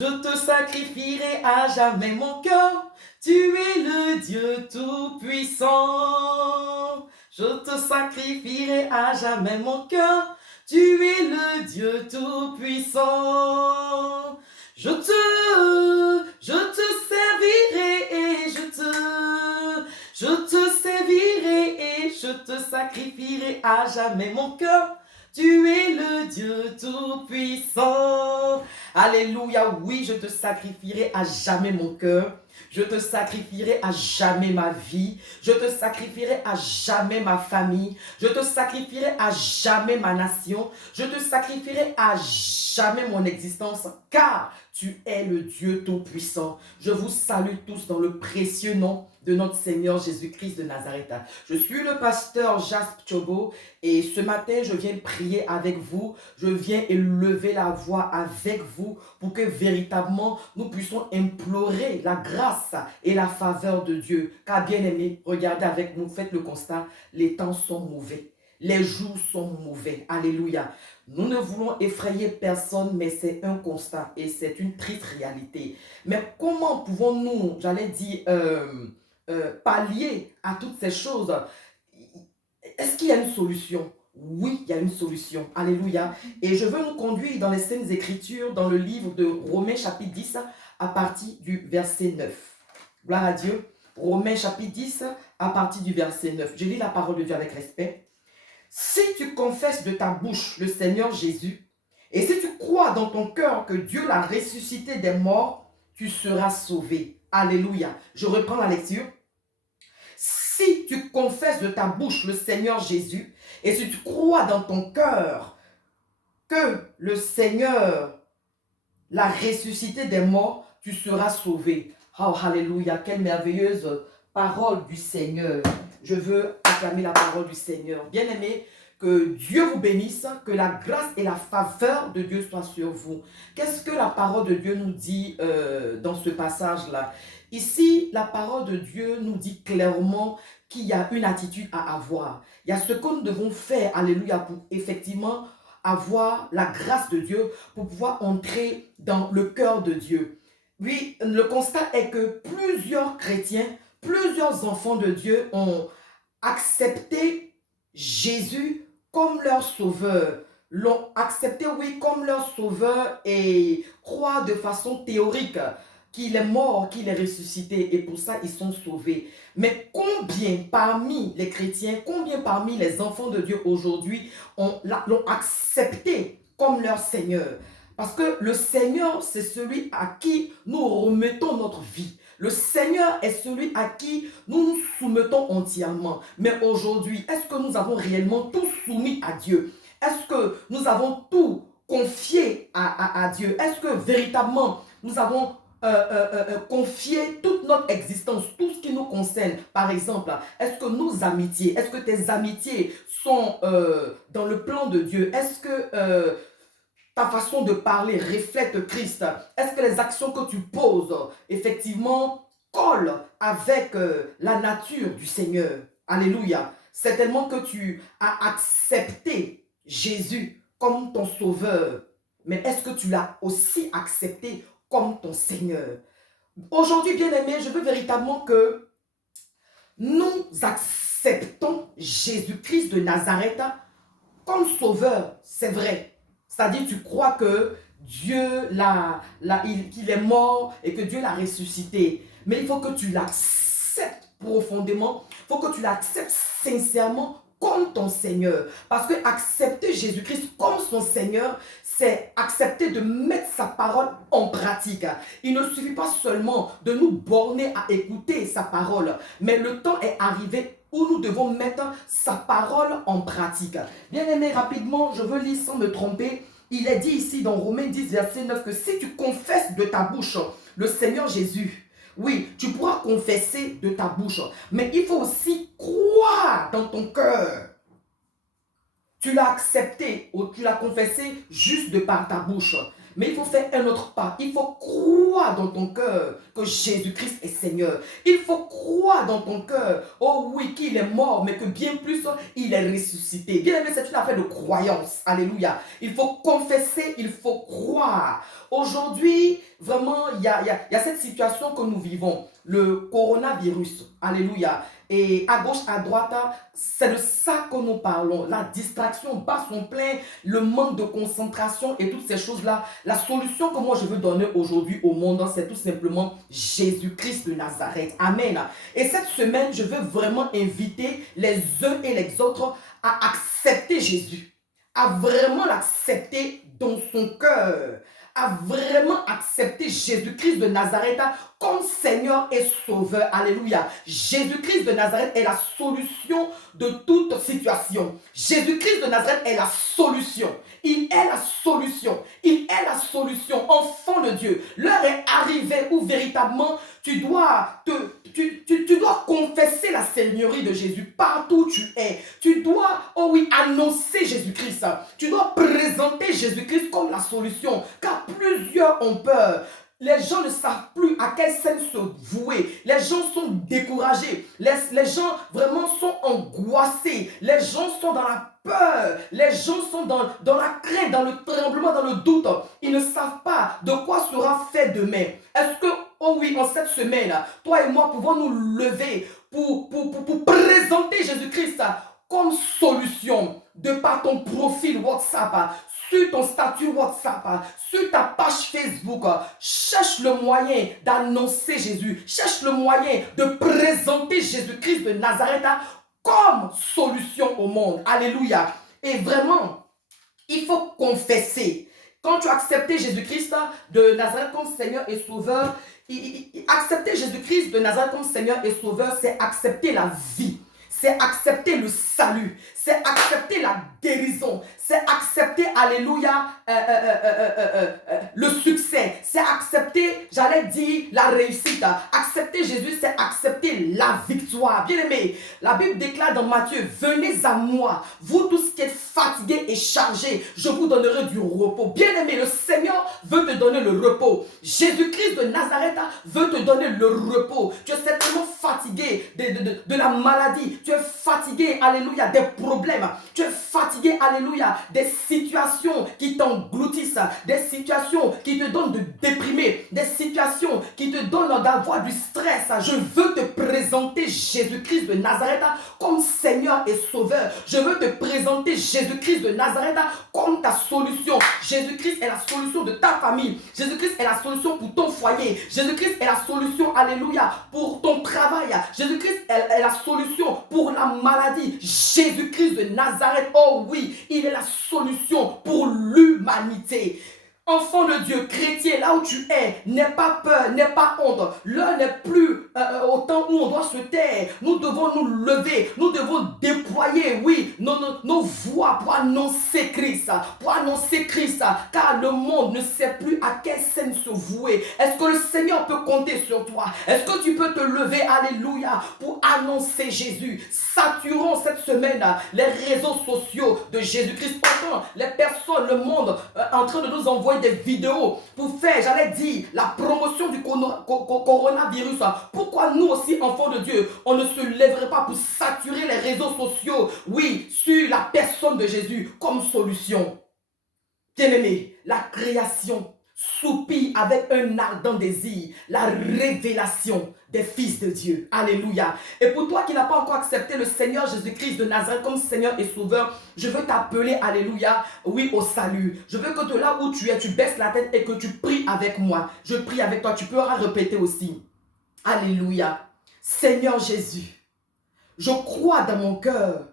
Je te sacrifierai à jamais mon cœur. Tu es le Dieu tout-puissant. Je te sacrifierai à jamais mon cœur. Tu es le Dieu tout-puissant. Je te servirai et je te servirai et je te sacrifierai à jamais mon cœur. Tu es le Dieu tout-puissant. Alléluia, oui, je te sacrifierai à jamais mon cœur. Je te sacrifierai à jamais ma vie. Je te sacrifierai à jamais ma famille. Je te sacrifierai à jamais ma nation. Je te sacrifierai à jamais mon existence, car tu es le Dieu Tout-Puissant. Je vous salue tous dans le précieux nom de notre Seigneur Jésus-Christ de Nazareth. Je suis le pasteur Jasp Chobo et ce matin, je viens prier avec vous. Je viens élever la voix avec vous pour que véritablement nous puissions implorer la grâce et la faveur de Dieu. Car bien aimé, regardez avec nous, faites le constat, les temps sont mauvais. Les jours sont mauvais. Alléluia. Nous ne voulons effrayer personne, mais c'est un constat et c'est une triste réalité. Mais comment pouvons-nous, j'allais dire, pallier à toutes ces choses? Est-ce qu'il y a une solution? Oui, il y a une solution. Alléluia. Et je veux nous conduire dans les Saintes Écritures, dans le livre de Romains chapitre 10, à partir du verset 9. Gloire à Dieu. Romains chapitre 10, à partir du verset 9. Je lis la parole de Dieu avec respect. Si tu confesses de ta bouche le Seigneur Jésus, et si tu crois dans ton cœur que Dieu l'a ressuscité des morts, tu seras sauvé. Alléluia. Je reprends la lecture. Si tu confesses de ta bouche le Seigneur Jésus, et si tu crois dans ton cœur que le Seigneur l'a ressuscité des morts, tu seras sauvé. Oh, alléluia, quelle merveilleuse parole du Seigneur. Je veux acclamer la parole du Seigneur. Bien-aimés, que Dieu vous bénisse, que la grâce et la faveur de Dieu soient sur vous. Qu'est-ce que la parole de Dieu nous dit dans ce passage-là? Ici, la parole de Dieu nous dit clairement qu'il y a une attitude à avoir. Il y a ce que nous devons faire, alléluia, pour effectivement avoir la grâce de Dieu, pour pouvoir entrer dans le cœur de Dieu. Oui, le constat est que plusieurs chrétiens, plusieurs enfants de Dieu ont accepté Jésus comme leur sauveur, l'ont accepté, oui, comme leur sauveur et croient de façon théorique qu'il est mort, qu'il est ressuscité et pour ça ils sont sauvés. Mais combien parmi les chrétiens, combien parmi les enfants de Dieu aujourd'hui l'ont accepté comme leur Seigneur? Parce que le Seigneur, c'est celui à qui nous remettons notre vie. Le Seigneur est celui à qui nous nous soumettons entièrement. Mais aujourd'hui, est-ce que nous avons réellement tout soumis à Dieu? Est-ce que nous avons tout confié à Dieu? Est-ce que véritablement nous avons confié toute notre existence, tout ce qui nous concerne? Par exemple, est-ce que nos amitiés, est-ce que tes amitiés sont dans le plan de Dieu? Est-ce que ta façon de parler reflète Christ? Est-ce que les actions que tu poses, effectivement, collent avec la nature du Seigneur? Alléluia. C'est tellement que tu as accepté Jésus comme ton sauveur. Mais est-ce que tu l'as aussi accepté comme ton Seigneur? Aujourd'hui, bien-aimés, je veux véritablement que nous acceptons Jésus-Christ de Nazareth comme sauveur, c'est vrai. C'est-à-dire, tu crois que Dieu qu'il est mort et que Dieu l'a ressuscité. Mais il faut que tu l'acceptes profondément. Il faut que tu l'acceptes sincèrement comme ton Seigneur. Parce que accepter Jésus-Christ comme son Seigneur, c'est accepter de mettre sa parole en pratique. Il ne suffit pas seulement de nous borner à écouter sa parole, mais le temps est arrivé où nous devons mettre sa parole en pratique. Bien aimé, rapidement, je veux lire sans me tromper. Il est dit ici dans Romains 10, verset 9, que si tu confesses de ta bouche le Seigneur Jésus, oui, tu pourras confesser de ta bouche, mais il faut aussi croire dans ton cœur. Tu l'as accepté ou tu l'as confessé juste de par ta bouche. Mais il faut faire un autre pas. Il faut croire croire dans ton cœur que Jésus-Christ est Seigneur. Il faut croire dans ton cœur, oh oui, qu'il est mort, mais que bien plus, il est ressuscité. Bien aimé, c'est une affaire de croyance. Alléluia. Il faut confesser, il faut croire. Aujourd'hui, vraiment, il y a cette situation que nous vivons, le coronavirus. Alléluia. Et à gauche, à droite, c'est de ça que nous parlons. La distraction bat son plein, le manque de concentration et toutes ces choses-là. La solution que moi je veux donner aujourd'hui au monde, c'est tout simplement Jésus-Christ de Nazareth. Amen. Et cette semaine, je veux vraiment inviter les uns et les autres à accepter Jésus, à vraiment l'accepter dans son cœur, à vraiment accepter Jésus-Christ de Nazareth comme Seigneur et Sauveur. Alléluia. Jésus-Christ de Nazareth est la solution de toute situation. Jésus-Christ de Nazareth est la solution. Il est la solution. Il est la solution. Enfant de Dieu, l'heure est arrivée où véritablement tu dois confesser la seigneurie de Jésus partout où tu es. Tu dois, oh oui, annoncer Jésus-Christ. Tu dois présenter Jésus-Christ comme la solution. Car plusieurs ont peur. Les gens ne savent plus à quelle scène se vouer. Les gens sont découragés. Les gens vraiment sont angoissés. Les gens sont dans la peur. Les gens sont dans la crainte, dans le tremblement, dans le doute. Ils ne savent pas de quoi sera fait demain. Est-ce que, oh oui, en cette semaine, toi et moi pouvons nous lever pour présenter Jésus-Christ comme solution de par ton profil WhatsApp, sur ton statut WhatsApp, sur ta page Facebook. Cherche le moyen d'annoncer Jésus. Cherche le moyen de présenter Jésus-Christ de Nazareth comme solution au monde. Alléluia. Et vraiment, il faut confesser. Quand tu as accepté Jésus-Christ de Nazareth comme Seigneur et Sauveur, accepter Jésus-Christ de Nazareth comme Seigneur et Sauveur, c'est accepter la vie. C'est accepter le salut. C'est accepter la guérison. C'est accepter, alléluia, le succès. C'est accepter, j'allais dire, la réussite. Accepter Jésus, c'est accepter la victoire. Bien aimé, la Bible déclare dans Matthieu, venez à moi, vous tous qui êtes fatigués et chargés, je vous donnerai du repos. Bien aimé, le Seigneur veut te donner le repos. Jésus-Christ de Nazareth veut te donner le repos. Tu es certainement fatigué de la maladie. Tu es fatigué, alléluia, des problèmes. Tu es fatigué, alléluia, des situations qui t'engloutissent, des situations qui te donnent de déprimer, des situations qui te donnent d'avoir du stress. Je veux te présenter Jésus-Christ de Nazareth comme Seigneur et Sauveur. Je veux te présenter Jésus-Christ de Nazareth comme ta solution. Jésus-Christ est la solution de ta famille. Jésus-Christ est la solution pour ton foyer. Jésus-Christ est la solution, alléluia, pour ton travail. Jésus-Christ est la solution pour la maladie. Jésus-Christ de Nazareth, oh oui, il est la solution pour l'humanité. Enfant de Dieu, chrétien, là où tu es, n'aie pas peur, n'aie pas honte. L'heure n'est plus au temps où on doit se taire. Nous devons nous lever, nous devons déployer, oui, nos voix pour annoncer Christ, car le monde ne sait plus à quelle scène se vouer. Est-ce que le Seigneur peut compter sur toi? Est-ce que tu peux te lever, alléluia, pour annoncer Jésus? Saturons cette semaine les réseaux sociaux de Jésus-Christ. Pourtant, les personnes, le monde, en train de nous envoyer des vidéos pour faire, j'allais dire, la promotion du coronavirus. Pourquoi nous aussi, enfants de Dieu, on ne se lèverait pas pour saturer les réseaux sociaux, oui, sur la personne de Jésus comme solution? Bien-aimé, la création soupire avec un ardent désir la révélation des fils de Dieu. Alléluia. Et pour toi qui n'as pas encore accepté le Seigneur Jésus-Christ de Nazareth comme Seigneur et Sauveur, je veux t'appeler, alléluia, oui, au salut. Je veux que de là où tu es, tu baisses la tête et que tu pries avec moi. Je prie avec toi. Tu peux répéter aussi. Alléluia. Seigneur Jésus, je crois dans mon cœur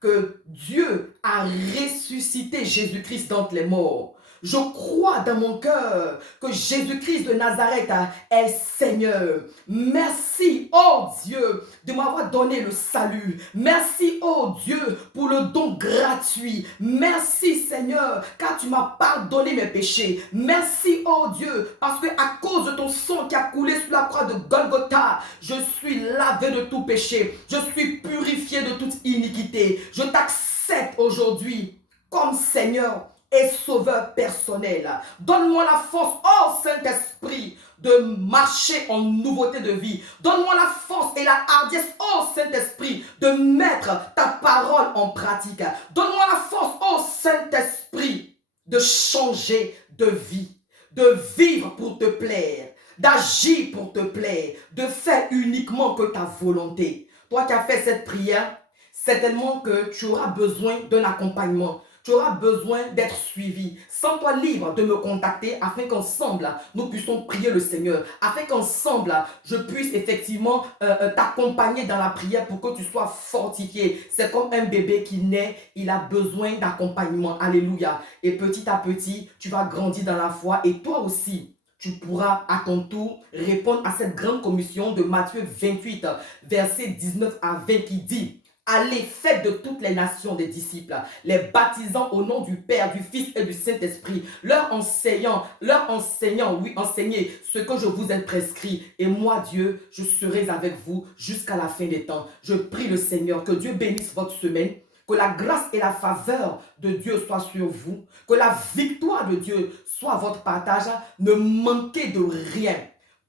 que Dieu a ressuscité Jésus-Christ d'entre les morts. Je crois dans mon cœur que Jésus-Christ de Nazareth est Seigneur. Merci, oh Dieu, de m'avoir donné le salut. Merci, oh Dieu, pour le don gratuit. Merci, Seigneur, car tu m'as pardonné mes péchés. Merci, oh Dieu, parce que à cause de ton sang qui a coulé sur la croix de Golgotha, je suis lavé de tout péché. Je suis purifié de toute iniquité. Je t'accepte aujourd'hui comme Seigneur et Sauveur personnel. Donne-moi la force, oh Saint-Esprit, de marcher en nouveauté de vie. Donne-moi la force et la hardiesse, oh Saint-Esprit, de mettre ta parole en pratique. Donne-moi la force, oh Saint-Esprit, de changer de vie, de vivre pour te plaire, d'agir pour te plaire, de faire uniquement que ta volonté. Toi qui as fait cette prière, certainement que tu auras besoin d'un accompagnement. Tu auras besoin d'être suivi. Sens-toi libre de me contacter afin qu'ensemble, nous puissions prier le Seigneur. Afin qu'ensemble, je puisse effectivement t'accompagner dans la prière pour que tu sois fortifié. C'est comme un bébé qui naît, il a besoin d'accompagnement. Alléluia. Et petit à petit, tu vas grandir dans la foi et toi aussi, tu pourras à ton tour répondre à cette grande commission de Matthieu 28, verset 19 à 20 qui dit: allez, faites de toutes les nations des disciples, les baptisant au nom du Père, du Fils et du Saint-Esprit, leur enseignant, oui, enseignez ce que je vous ai prescrit. Et moi, Dieu, je serai avec vous jusqu'à la fin des temps. Je prie le Seigneur, que Dieu bénisse votre semaine, que la grâce et la faveur de Dieu soient sur vous, que la victoire de Dieu soit votre partage. Ne manquez de rien.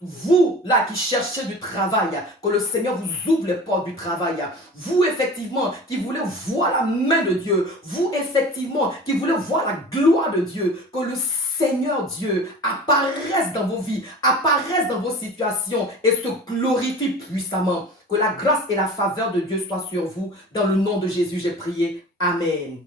Vous, là, qui cherchez du travail, que le Seigneur vous ouvre les portes du travail. Vous, effectivement, qui voulez voir la main de Dieu. Vous, effectivement, qui voulez voir la gloire de Dieu. Que le Seigneur Dieu apparaisse dans vos vies, apparaisse dans vos situations et se glorifie puissamment. Que la grâce et la faveur de Dieu soient sur vous. Dans le nom de Jésus, j'ai prié. Amen.